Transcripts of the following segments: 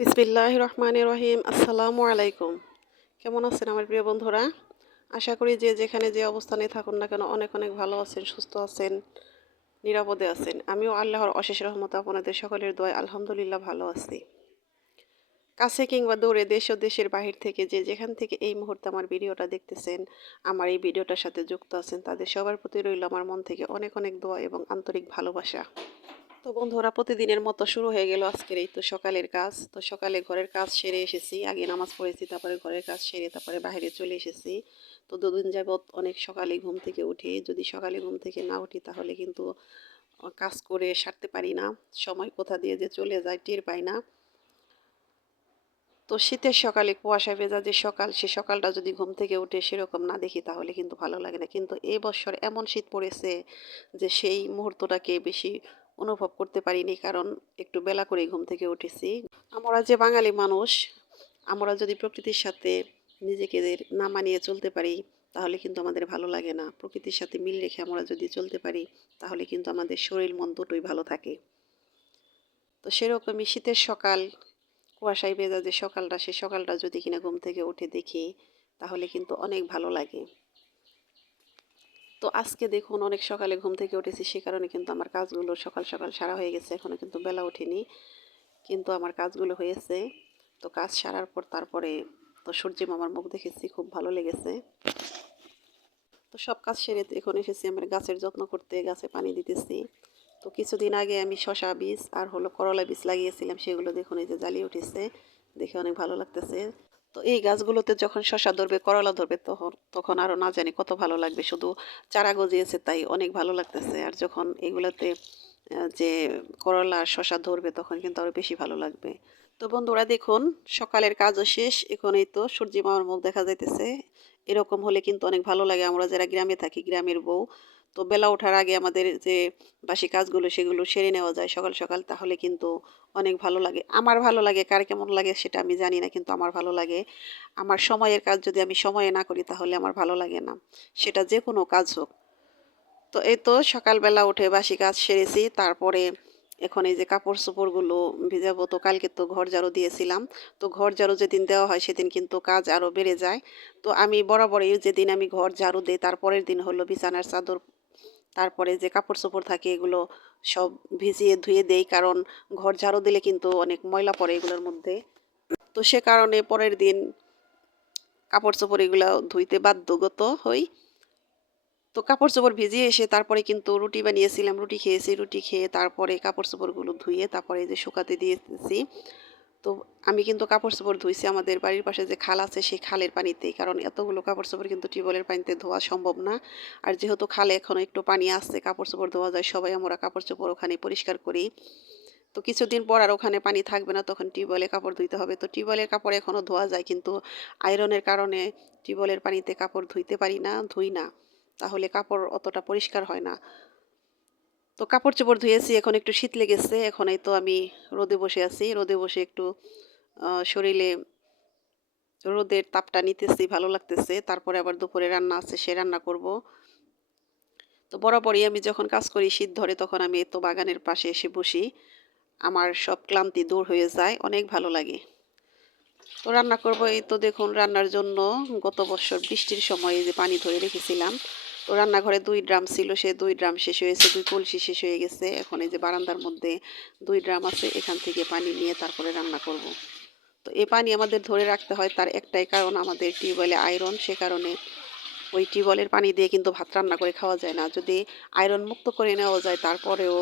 বিসমিল্লাহির রহমানির রহিম। আসসালামু আলাইকুম। কেমন আছেন আমার প্রিয় বন্ধুরা? আশা করি যে যেখানে যে অবস্থানে থাকুন না কেন অনেক অনেক ভালো আছেন, সুস্থ আছেন, নিরাপদে আছেন। আমিও আল্লাহর অশেষ রহমতে আপনাদের সকলের দোয়ায় আলহামদুলিল্লাহ ভালো আছি। কাছে কিংবা দূরে, দেশ ও দেশের বাহির থেকে যে যেখান থেকে এই মুহূর্তে আমার ভিডিওটা দেখতেছেন, আমার এই ভিডিওটার সাথে যুক্ত আছেন, তাদের সবার প্রতি রইল আমার মন থেকে অনেক অনেক দোয়া এবং আন্তরিক ভালোবাসা। তো বন্ধুরা, প্রতিদিনের মতো শুরু হয়ে গেল আজকের এই তো সকালের কাজ। তো সকালে ঘরের কাজ সেরে এসেছি, আগে নামাজ পড়েছি, তারপরে ঘরের কাজ সেরে তারপরে বাইরে চলে এসেছি। তো দুদিন যাবৎ অনেক সকালে ঘুম থেকে উঠি, যদি সকালে ঘুম থেকে না উঠি তাহলে কিন্তু কাজ করে সারতে পারি না, সময় কোথা দিয়ে যে চলে যায় টের পাই না। তো শীতের সকালে কুয়াশা ভেজা যে সকাল, সে সকালটা যদি ঘুম থেকে উঠে সেরকম না দেখি তাহলে কিন্তু ভালো লাগে না। কিন্তু এই বছর এমন শীত পড়েছে যে সেই মুহূর্তটাকে বেশি অনুভব করতে পারিনি, কারণ একটু বেলা করে ঘুম থেকে উঠেছি। আমরা যে বাঙালি মানুষ, আমরা যদি প্রকৃতির সাথে নিজেকে না মানিয়ে চলতে পারি তাহলে কিন্তু আমাদের ভালো লাগে না। প্রকৃতির সাথে মিল রেখে আমরা যদি চলতে পারি তাহলে কিন্তু আমাদের শরীর মন দুটোই ভালো থাকে। তো সেরকমই শীতের সকাল, কুয়াশায় ভেজা যে সকালটা, সে সকালটা যদি কিনা ঘুম থেকে উঠে দেখি তাহলে কিন্তু অনেক ভালো লাগে। তো আজকে দেখুন অনেক সকালে ঘুম থেকে উঠেছি, সে কারণে কিন্তু আমার কাজগুলো সকাল সকাল সারা হয়ে গেছে। এখনও কিন্তু বেলা ওঠেনি, কিন্তু আমার কাজগুলো হয়েছে। তো কাজ সারার পর তারপরে তো সূর্যি মামার মুখ দেখেছি, খুব ভালো লেগেছে। তো সব কাজ সেরে এখন এসেছি আমার গাছের যত্ন করতে, গাছে পানি দিতেছি। তো কিছুদিন আগে আমি শশা বীজ আর হলো করলা বীজ লাগিয়েছিলাম, সেগুলো দেখুন এই যে জ্বালিয়ে উঠেছে, দেখে অনেক ভালো লাগতেছে। তো এই গাছগুলোতে যখন শশা ধরবে, করলা ধরবে, তখন তখন আরও না জানি কত ভালো লাগবে। শুধু চারা গজিয়েছে তাই অনেক ভালো লাগতেছে। আর যখন এগুলোতে যে করলা আর শশা ধরবে তখন কিন্তু আরও বেশি ভালো লাগবে। তো বন্ধুরা দেখুন, সকালের কাজও শেষ, এখন এই তো সূর্যি মামার মুখ দেখা যাইতেছে। এরকম হলে কিন্তু অনেক ভালো লাগে। আমরা যারা গ্রামে থাকি, গ্রামের বউ, তো বেলা ওঠার আগে আমাদের যে বাসি কাজগুলো সেগুলো সেরে নেওয়া যায় সকাল সকাল, তাহলে কিন্তু অনেক ভালো লাগে। আমার ভালো লাগে, কার কেমন লাগে সেটা আমি জানি না, কিন্তু আমার ভালো লাগে। আমার সময়ের কাজ যদি আমি সময়ে না করি তাহলে আমার ভালো লাগে না, সেটা যে কোনো কাজ হোক। তো এই তো সকালবেলা উঠে বাসি কাজ সেরেছি, তারপরে এখন এই যে কাপড় চোপড়গুলো ভিজাবো। তো কালকে তো ঘর ঝাড়ু দিয়েছিলাম, তো ঘর ঝাড়ু যেদিন দেওয়া হয় সেদিন কিন্তু কাজ আরও বেড়ে যায়। তো আমি বরাবরই যেদিন আমি ঘর ঝাড়ু দিই তারপরের দিন হলো বিছানার চাদর, তারপরে যে কাপড় চোপড় থাকে এগুলো সব ভিজিয়ে ধুয়ে দেই, কারণ ঘর ঝাড়ু দিলে কিন্তু অনেক ময়লা পড়ে এগুলোর মধ্যে। তো সে কারণে পরের দিন কাপড় চোপড় এগুলো ধুইতে বাধ্যগত হই। তো কাপড় চোপড় ভিজিয়ে এসে তারপরে কিন্তু রুটি বানিয়েছিলাম, রুটি খেয়েছি, রুটি খেয়ে তারপরে কাপড় চোপড়গুলো ধুয়ে তারপরে এই যে শুকাতে দিয়েছি। তো আমি কিন্তু কাপড় চোপড় ধুইছি আমাদের বাড়ির পাশে যে খাল আছে সেই খালের পানিতেই, কারণ এতগুলো কাপড় চোপড় কিন্তু টিউবওয়েলের পানিতে ধোয়া সম্ভব না। আর যেহেতু খালে এখনো একটু পানি আছে, কাপড় চোপড় ধোয়া যায়, সবাই আমরা কাপড় চোপড় ওখানে পরিষ্কার করি। তো কিছুদিন পর আর ওখানে পানি থাকবে না, তখন টিউবওয়েলে কাপড় ধুইতে হবে। তো টিউবওয়েলের কাপড় এখনও ধোয়া যায়, কিন্তু আয়রনের কারণে টিউবওয়েলের পানিতে কাপড় ধুইতে পারি না, ধুই না, তাহলে কাপড় অতটা পরিষ্কার হয় না। তো কাপড় চোপড় ধুয়েছি, এখন একটু শীত লেগেছে, এখন এই তো আমি রোদে বসে আছি, রোদে বসে একটু শরীরে রোদের তাপটা নিতেছি, ভালো লাগতেছে। তারপরে আবার দুপুরে রান্না আছে, সে রান্না করব। তো বরাবরই আমি যখন কাজ করি শীত ধরে তখন আমি তো বাগানের পাশে এসে বসি, আমার সব ক্লান্তি দূর হয়ে যায়, অনেক ভালো লাগে। তো রান্না করব, এই তো দেখুন রান্নার জন্য গত বছর বৃষ্টির সময় এই যে পানি ধরে রেখেছিলাম। তো রান্নাঘরে 2 ড্রাম ছিল, সে 2 ড্রাম শেষ হয়েছে, 2 কলসি শেষ হয়ে গেছে। এখন এই যে বারান্দার মধ্যে 2 ড্রাম আছে, এখান থেকে পানি নিয়ে তারপরে রান্না করব। তো এই পানি আমাদের ধরে রাখতে হয়, তার একটাই কারণ আমাদের টিউবওয়েলে আয়রন, সে কারণে ওই টিউবওয়েলের পানি দিয়ে কিন্তু ভাত রান্না করে খাওয়া যায় না। যদি আয়রন মুক্ত করে নেওয়া যায় তারপরেও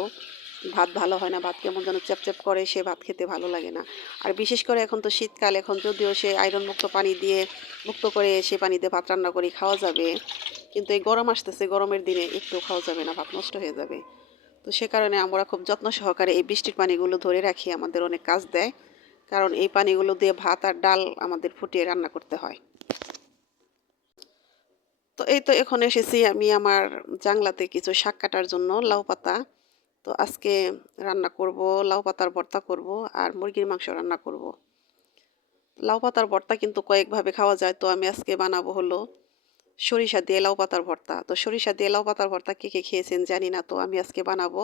ভাত ভালো হয় না, ভাত কেমন যেন চ্যাপচ্যাপ করে, সে ভাত খেতে ভালো লাগে না। আর বিশেষ করে এখন তো শীতকাল, এখন যদিও সে আয়রন মুক্ত পানি দিয়ে মুক্ত করে সে পানিতে ভাত রান্না করে খাওয়া যাবে, কিন্তু এই গরম আসতেছে, গরমের দিনে একটু খাওয়া যাবে না, ভাত নষ্ট হয়ে যাবে। তো সে কারণে আমরা খুব যত্ন সহকারে এই বৃষ্টির পানিগুলো ধরে রাখি, আমাদের অনেক কাজ দেয়, কারণ এই পানিগুলো দিয়ে ভাত আর ডাল আমাদের ফুটিয়ে রান্না করতে হয়। তো এই তো এখন এসেছি আমি আমার জাংলাতে কিছু শাক কাটার জন্য, লাউ পাতা। তো আজকে রান্না করব, লাউ পাতার ভর্তা করব আর মুরগির মাংস রান্না করব। লাউ পাতার ভর্তা কিন্তু কয়েকভাবে খাওয়া যায়, তো আমি আজকে বানাবো হলো সরিষা দিয়ে লাউ পাতার ভর্তা। তো সরিষা দিয়ে লাউ পাতার ভর্তা কে কে খেয়েছেন জানি না, তো আমি আজকে বানাবো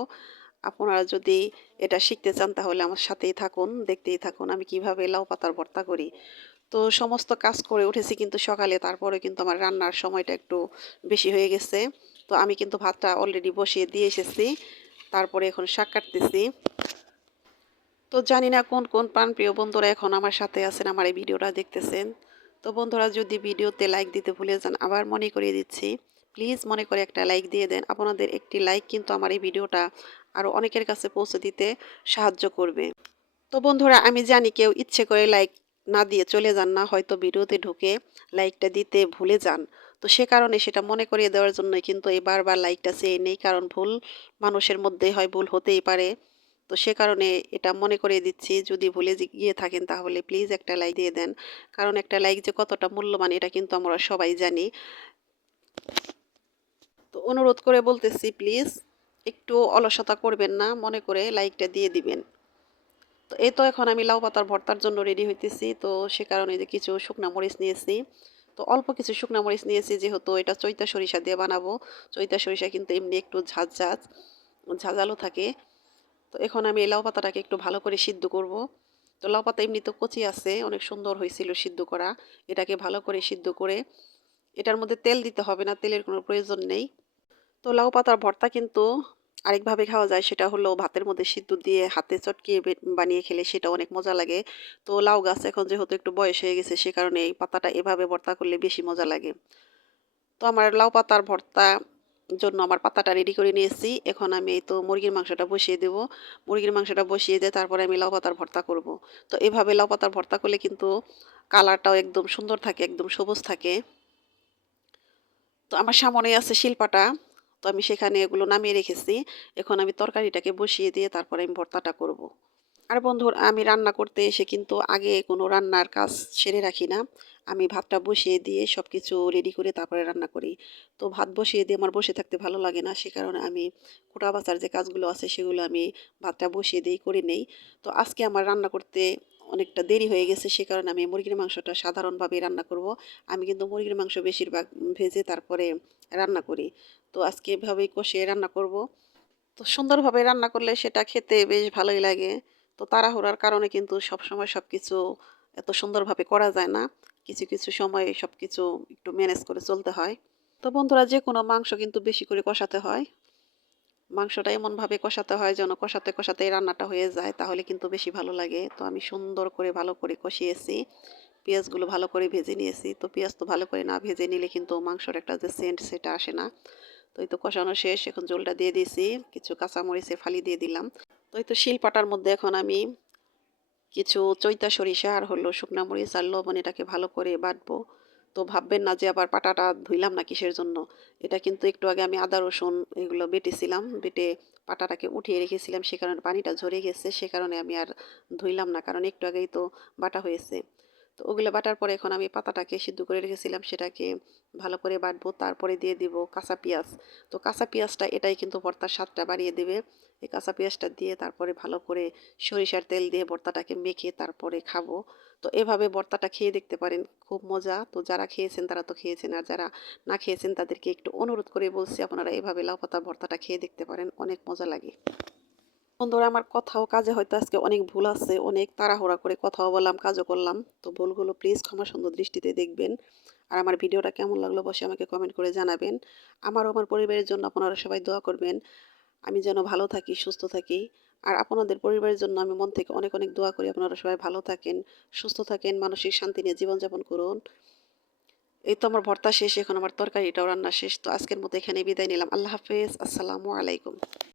আপনারা যদি এটা শিখতে চান তাহলে আমার সাথেই থাকুন, দেখতেই থাকুন আমি কিভাবে লাউ পাতার ভর্তা করি। তো সমস্ত কাজ করে উঠেছি কিন্তু সকালে, তারপরে কিন্তু আমার রান্নার সময়টা একটু বেশি হয়ে গেছে। তো আমি কিন্তু ভাতটা অলরেডি বসিয়ে দিয়ে এসেছি। তারপরে এখন শাক কাটতেছি। তো জানি না কোন কোন প্রাণপ্রিয় বন্ধুরা এখন আমার সাথে আছেন, আমার এই ভিডিওটা দেখতেছেন। তো বন্ধুরা যদি ভিডিওতে লাইক দিতে ভুলে যান, আবার মনে করিয়ে দিচ্ছি, প্লিজ মনে করে একটা লাইক দিয়ে দেন। আপনাদের একটি লাইক কিন্তু আমার এই ভিডিওটা আরও অনেকের কাছে পৌঁছে দিতে সাহায্য করবে। তো বন্ধুরা আমি জানি কেউ ইচ্ছে করে লাইক না দিয়ে চলে যান না, হয়তো ভিডিওতে ঢুকে লাইকটা দিতে ভুলে যান। তো সে কারণে সেটা মনে করিয়ে দেওয়ার জন্যই কিন্তু এই বারবার লাইকটা চেয়ে নেই, কারণ ভুল মানুষের মধ্যেই হয়, ভুল হতেই পারে। তো সে কারণে এটা মনে করিয়ে দিচ্ছি, যদি ভুলে গিয়ে থাকেন তাহলে প্লিজ একটা লাইক দিয়ে দেন, কারণ একটা লাইক যে কতটা মূল্যবান এটা কিন্তু আমরা সবাই জানি। তো অনুরোধ করে বলতেছি, প্লিজ একটু অলসতা করবেন না, মনে করে লাইকটা দিয়ে দিবেন। তো এই তো এখন আমি লাউ পাতার ভর্তার জন্য রেডি হইতেছি। তো সে কারণে যে কিছু শুকনা মরিচ নিয়েছি। তো অল্প কিছু শুকনা মরিচ নিয়েছি, যেহেতু এটা চৈতা সরিষা দিয়ে বানাবো। চৈতা সরিষা কিন্তু এমনি একটু ঝাঁঝালো থাকে। তো এখন আমি এই লাউ পাতাটাকে একটু ভালো করে সিদ্ধ করব। তো লাউ পাতা এমনি তো কচি আছে, অনেক সুন্দর হয়েছিল সিদ্ধ করা। এটাকে ভালো করে সিদ্ধ করে এটার মধ্যে তেল দিতে হবে না, তেলের কোনো প্রয়োজন নেই। তো লাউ পাতার ভর্তা কিন্তু আরেকভাবে খাওয়া যায়, সেটা হলো ভাতের মধ্যে সিদ্ধ দিয়ে হাতে চটকিয়ে বানিয়ে খেলে সেটা অনেক মজা লাগে। তো লাউ গাছ এখন যেহেতু একটু বয়স হয়ে গেছে, সে কারণে এই পাতাটা এভাবে ভর্তা করলে বেশি মজা লাগে। তো আমার লাউ পাতার ভর্তা জন্য আমার পাতাটা রেডি করে নিয়েছি। এখন আমি এই তো মুরগির মাংসটা বসিয়ে দেব। মুরগির মাংসটা বসিয়ে দিয়ে তারপরে আমি লাউ পাতার ভর্তা করব। তো এভাবে লাউ পাতার ভর্তা করলে কিন্তু কালারটাও একদম সুন্দর থাকে, একদম সবুজ থাকে। তো আমার সামনেই আছে শিলপাটা। তো আমি সেখানে এগুলো নামিয়ে রেখেছি। এখন আমি তরকারিটাকে বসিয়ে দিয়ে তারপরে আমি ভর্তাটা করব। আর বন্ধুরা আমি রান্না করতে এসে কিন্তু আগে কোনো রান্নার কাজ সেরে রাখি না। আমি ভাতটা বসিয়ে দিয়ে সব কিছু রেডি করে তারপরে রান্না করি। তো ভাত বসিয়ে দিয়ে আমার বসে থাকতে ভালো লাগে না। সে কারণে আমি কুটা বাছার যে কাজগুলো আছে সেগুলো আমি ভাতটা বসিয়ে দিয়েই করে নেই। তো আজকে আমার রান্না করতে অনেকটা দেরি হয়ে গেছে, সে কারণে আমি মুরগির মাংসটা সাধারণভাবেই রান্না করব। আমি কিন্তু মুরগির মাংস বেশিরভাগ ভেজে তারপরে রান্না করি। তো আজকে এভাবেই কষিয়ে রান্না করব। তো সুন্দরভাবে রান্না করলে সেটা খেতে বেশ ভালোই লাগে। তো তাড়াহুড়ার কারণে কিন্তু সবসময় সবকিছু এত সুন্দরভাবে করা যায় না। কিছু কিছু সময় সবকিছু একটু ম্যানেজ করে চলতে হয়। তো বন্ধুরা যে কোনো মাংস কিন্তু বেশি করে কষাতে হয়। মাংসটা এমনভাবে কষাতে হয় যেন কষাতে কষাতেই রান্নাটা হয়ে যায়, তাহলে কিন্তু বেশি ভালো লাগে। তো আমি সুন্দর করে ভালো করে কষিয়েছি। পেঁয়াজগুলো ভালো করে ভেজে নিয়েছি। তো পেঁয়াজ তো ভালো করে না ভেজে নিলে কিন্তু মাংসর একটা যে সেন্ট সেটা আসে না। তো এই তো কষানো শেষ, এখন ঝোলটা দিয়ে দিয়েছি, কিছু কাঁচামরিচের ফালি দিয়ে দিলাম। তো এই তো শিলপাটার মধ্যে এখন আমি কিছু চৈতা সরিষা আর হলো শুকনা মরিচ আর লবণ এটাকে ভালো করে বাটবো। তো ভাববেন না যে আবার পাটাটা ধুইলাম না কিসের জন্য। এটা কিন্তু একটু আগে আমি আদা রসুন এগুলো বেটেছিলাম, বেটে পাটাটাকে উঠিয়ে রেখেছিলাম, সে কারণে পানিটা ঝরে গেছে, সে কারণে আমি আর ধুইলাম না, কারণ একটু আগেই তো বাটা হয়েছে। তো ওগুলো বাটার পরে এখন আমি পাতাটাকে সিদ্ধ করে রেখেছিলাম সেটাকে ভালো করে বাটবো, তারপরে দিয়ে দিব কাঁচা পেঁয়াজ। তো কাঁচা পেঁয়াজটা এটাই কিন্তু ভর্তার স্বাদটা বাড়িয়ে দেবে। এই কাঁচা পেঁয়াজটা দিয়ে তারপরে ভালো করে সরিষার তেল দিয়ে ভর্তাটাকে মেখে তারপরে খাবো। তো এভাবে ভর্তাটা খেয়ে দেখতে পারেন, খুব মজা। তো যারা খেয়েছেন তারা তো খেয়েছেন, আর যারা না খেয়েছেন তাদেরকে একটু অনুরোধ করে বলছি আপনারা এভাবে লাউ পাতা ভর্তাটা খেয়ে দেখতে পারেন, অনেক মজা লাগে। বন্ধুরা আমার কথাও কাজে হয়তো আজকে অনেক ভুল আছে, অনেক তাড়াহুড়া করে কথাও বললাম, কাজও করলাম। তো ভুলগুলো প্লিজ ক্ষমা সুন্দর দৃষ্টিতে দেখবেন। আর আমার ভিডিওটা কেমন লাগলো অবশ্যই আমাকে কমেন্ট করে জানাবেন। আমার ও আমার পরিবারের জন্য আপনারা সবাই দোয়া করবেন, আমি যেন ভালো থাকি, সুস্থ থাকি। আর আপনাদের পরিবারের জন্য আমি মন থেকে অনেক অনেক দোয়া করি, আপনারা সবাই ভালো থাকেন, সুস্থ থাকেন, মানসিক শান্তি নিয়ে জীবনযাপন করুন। এই তো আমার ভর্তা শেষ, এখন আমার তরকারিটাও রান্না শেষ। তো আজকের মতো এখানে বিদায় নিলাম। আল্লাহ হাফেজ, আসসালামু আলাইকুম।